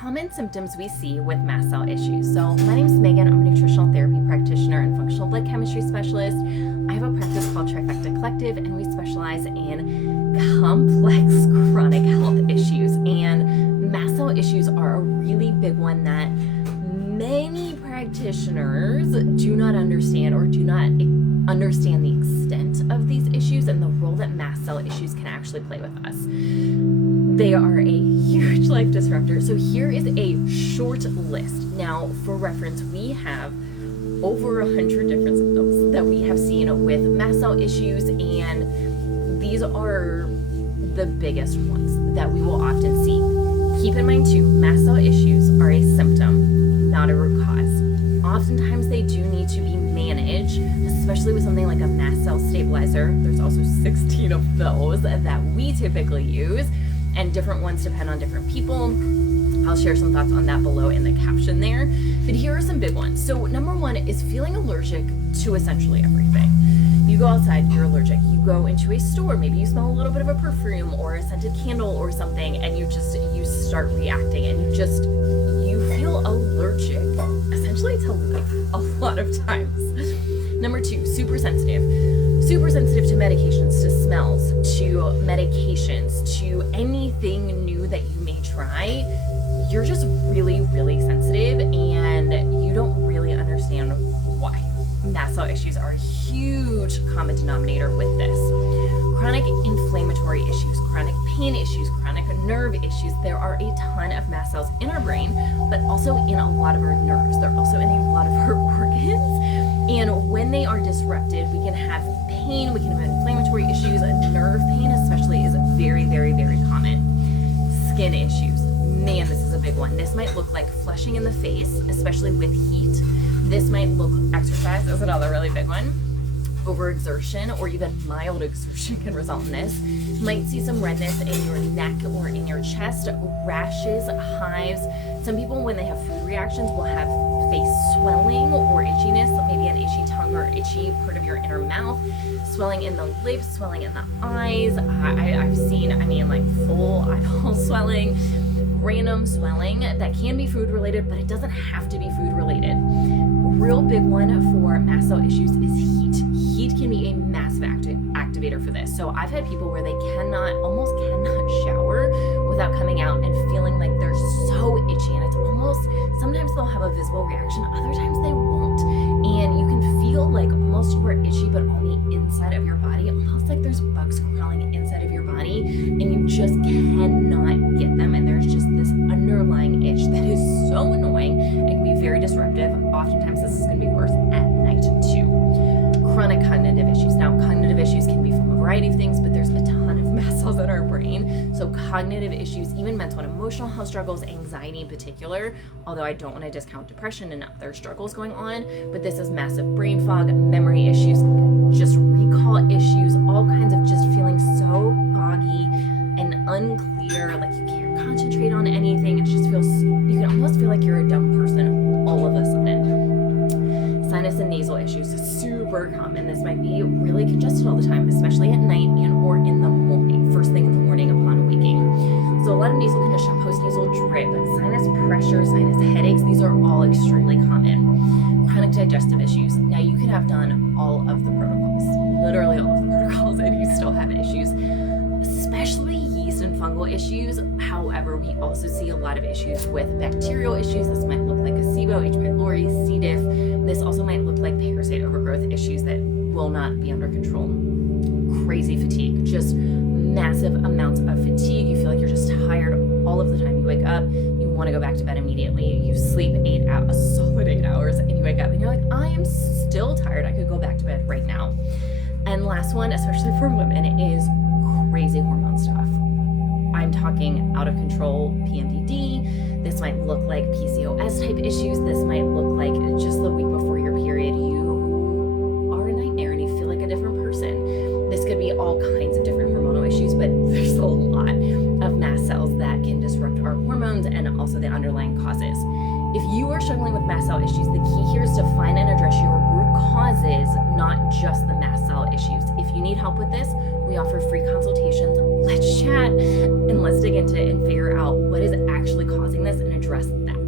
common symptoms we see with mast cell issues. So my name is Megan. I'm a nutritional therapy practitioner and functional blood chemistry specialist. I have a practice called Trifecta Collective, and we specialize in complex chronic health issues. And mast cell issues are a really big one that many practitioners do not understand or do not understand the extent of these issues and the role that mast cell issues can actually play with us. They are a huge life disruptor. So here is a short list. Now, for reference, we have over 100 different symptoms that we have seen with mast cell issues, and these are the biggest ones that we will often see. Keep in mind too, mast cell issues are a symptom, not a root cause. Oftentimes they do need to be managed, especially with something like a mast cell stabilizer. There's also 16 of those that we typically use, and different ones depend on different people. I'll share some thoughts on that below in the caption there. But here are some big ones. So number one is feeling allergic to essentially everything. You go outside, you're allergic. You go into a store, maybe you smell a little bit of a perfume or a scented candle or something, and you start reacting, and you feel allergic essentially to life a lot of times. Number two, super sensitive to medications, to smells, to medications, to anything new that you may try. You're just really, really sensitive, and you don't really understand why. Mast cell issues are a huge common denominator with this. Chronic inflammatory issues, chronic pain issues, chronic nerve issues. There are a ton of mast cells in our brain, but also in a lot of our nerves. They're also in a lot of our organs. And when they are disrupted, we can have pain, we can have inflammatory issues. Nerve pain especially is very, very, very common. Skin issues. Man, this is a big one. This might look like flushing in the face, especially with heat. This might look, exercise is another really big one. Overexertion or even mild exertion can result in this. You might see some redness in your neck or in your chest, rashes, hives. Some people, when they have food reactions, will have face swelling or itchiness, maybe an itchy tongue or itchy part of your inner mouth, swelling in the lips, swelling in the eyes. I've seen, like full eyeball swelling, random swelling that can be food related, but it doesn't have to be food related. Real big one for mast cell issues is heat. Heat can be a massive activator for this. So I've had people where they almost cannot shower without coming out and feeling like they're so itchy, and it's almost, sometimes they'll have a visible reaction, other times they won't. And you can feel like almost you are itchy, but on the inside of your body, almost like there's bugs crawling inside of your body, and you just cannot get them. And there's just this underlying itch that is so annoying and can be very disruptive. Oftentimes this is going to be worse at night too. Chronic cognitive issues. Now, cognitive issues can be from a variety of things, but there's a ton of mast cells in our brain. So cognitive issues, even mental and emotional health struggles, anxiety in particular, although I don't want to discount depression and other struggles going on, but this is massive brain fog, memory issues, just recall issues, all kinds of just feeling so foggy and unclear, like you can't concentrate on anything. It just feels, you can almost feel like you're a dumb person all of a sudden. Sinus and nasal issues is super common. This might be really congested all the time, especially at night and or in the morning, first thing in the morning upon waking. So a lot of nasal congestion, post-nasal drip, sinus pressure, sinus headaches, these are all extremely common. Chronic digestive issues. Now you could have done all of the protocols, literally all of the protocols, and you still have issues, especially yeast and fungal issues. However, we also see a lot of issues with bacterial issues. This might look like a SIBO, H. pylori, C. diff. This also might look like parasite overgrowth issues that will not be under control. Crazy fatigue, just massive amounts of fatigue. You feel like you're just tired all of the time. You wake up, you want to go back to bed immediately. You sleep a solid 8 hours, and you wake up and you're like, I am still tired. I could go back to bed right now. And last one, especially for women, is crazy hormone stuff. I'm talking out of control PMDD. This might look like PCOS type issues. This might look like just the week before your period, you are a nightmare and you feel like a different person. This could be all kinds of different hormonal issues, but there's a lot of mast cells that can disrupt our hormones and also the underlying causes. If you are struggling with mast cell issues, the key here is to find and address your root causes, not just the mast cell issues. If you need help with this, we offer free consultations. Let's chat and let's dig into it and figure out what is actually causing this and address that.